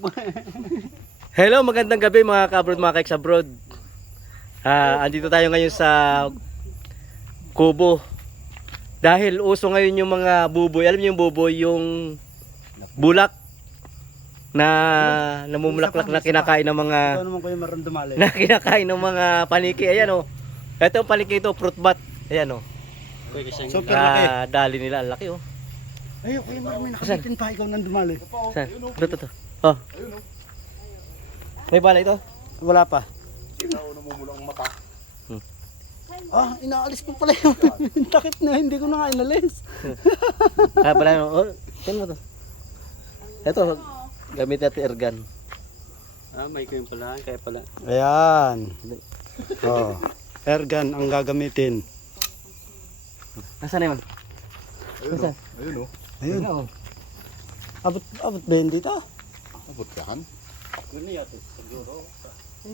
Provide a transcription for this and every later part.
Hello, magandang gabi mga ka-abroad, mga ka abroad. Ah, andito tayo ngayon sa Kubo. Dahil uso ngayon yung mga buboy. Alam niyo yung buboy, yung bulak na namumulaklak na kinakain ng mga Ikaw naman kayo marandumali. na kinakain ng mga paniki. Ayan oh. Ito yung paniki ito, fruit bat. Ayan oh. Super laki. Ah, dali nila, ang laki oh. Ayun, kayo marami nakabitin pa. Ikaw nang dumali. Saan? Ito, ito, ito. Oh. May bala ito? Wala pa. Ah, inaalis ko pala yung takip na hindi ko na nga inalis. Ah, bala no. Oh, mo to? Ito, gamit natin ergan. Ah, may ko yung pala, kaya pala. Ayan. Oh. Ergan ang gagamitin. Nasaan na yun? Nasaan? Ayun o. Ayun. oh. Abot, abot ba yun dito? Abot yan.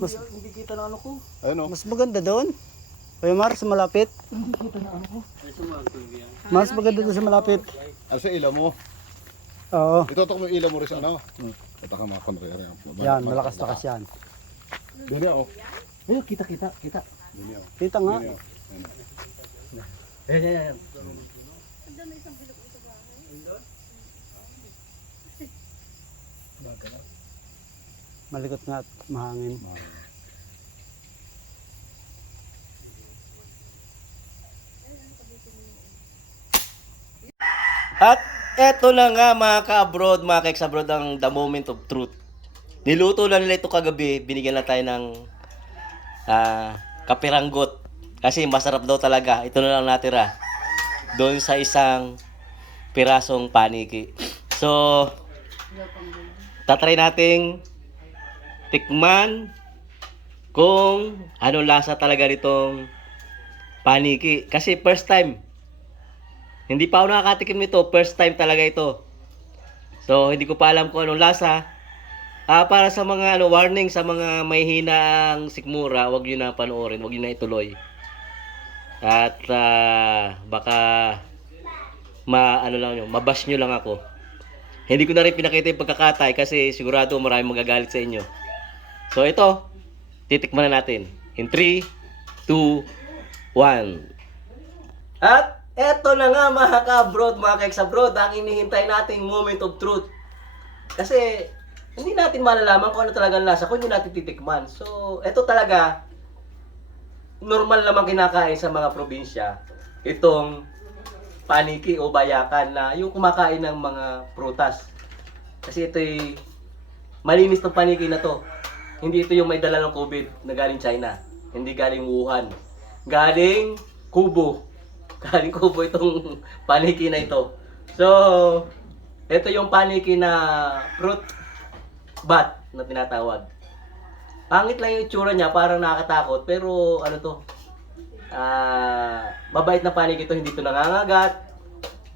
Mas, Hindi kita na ano ko. Ayun o. mas maganda doon. Kuya Mar, sa malapit. Ay, sumagod yan. Mas maganda doon sa malapit. Ano sa ilaw mo? Oo. Itutok mo yung ilaw mo rin sa ano? Hmm. Ito ka mga kunwari. Yan, malakas-lakas yan. Doon yan o. Ayun, kita, kita, kita. Doon yan. Kita nga. Doon yan. Ayan, ayan, ayan. Malikot nga at mahangin. At eto na nga mga ka-abroad, mga ka-ex-abroad ang the moment of truth. Niluto na nila ito kagabi, binigyan na tayo ng ah, kapiranggot. Kasi masarap daw talaga. Ito na lang natira. Doon sa isang pirasong paniki. So, tatry nating tikman kung ano lasa talaga nitong paniki. Kasi first time, hindi pa ako nakakatikim nito. First time talaga ito. So, hindi ko pa alam kung anong lasa. Ah, para sa mga ano, warning sa mga may hinang sikmura, wag niyo na panoorin, wag niyo na ituloy. At ah, baka ma ano lang yun, mabash nyo lang ako. Hindi ko na rin pinakita yung pagkakatay kasi sigurado maraming magagalit sa inyo. So ito, titikman na natin. In 3, 2, 1. At eto na nga mga ka-abroad, mga ka-ex-abroad, ang inihintay nating moment of truth. Kasi hindi natin malalaman kung ano talaga ang lasa kung hindi natin titikman. So, eto talaga, normal naman kinakain sa mga probinsya. Itong paniki o bayakan na yung kumakain ng mga prutas. Kasi ito'y malinis ng paniki na to. Hindi ito yung may dala ng COVID na galing China. Hindi galing Wuhan. Galing Kubo. Galing Kubo itong paniki na ito. So, ito yung paniki na fruit bat na tinatawag. Pangit lang yung itsura niya, parang nakakatakot. Pero ano to, ah mabait na paniki ito, hindi to nangangagat.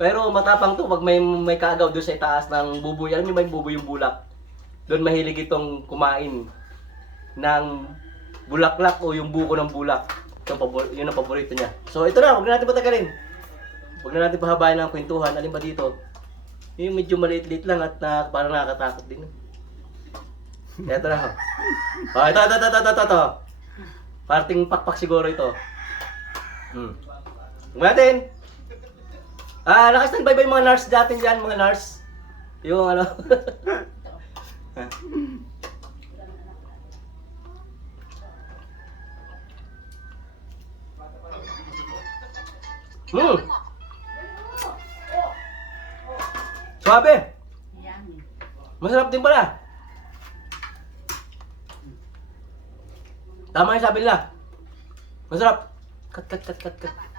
Pero matapang to pag may may kaagaw doon sa itaas ng buboy. Alam niyo ba yung buboy yung bulak? Doon mahilig itong kumain ng bulaklak o yung buko ng bulak. Ito, yun ang paborito niya. So ito na, huwag na natin patagalin. Huwag na natin pahabayan ng kwentuhan. Alin ba dito? Yung medyo maliit-liit lang at na, parang nakakatakot din. Ito na. ho. Oh, ito, ito, ito, ito, ito, ito. Parting pakpak siguro ito. Hmm. Tingnan natin. Ah, naka-standby ba yung mga nurse natin dyan, mga nurse? Yung ano? Hmm. Suabe. Masarap din pala. Tama yung sabi nila. Masarap. カタカタカタ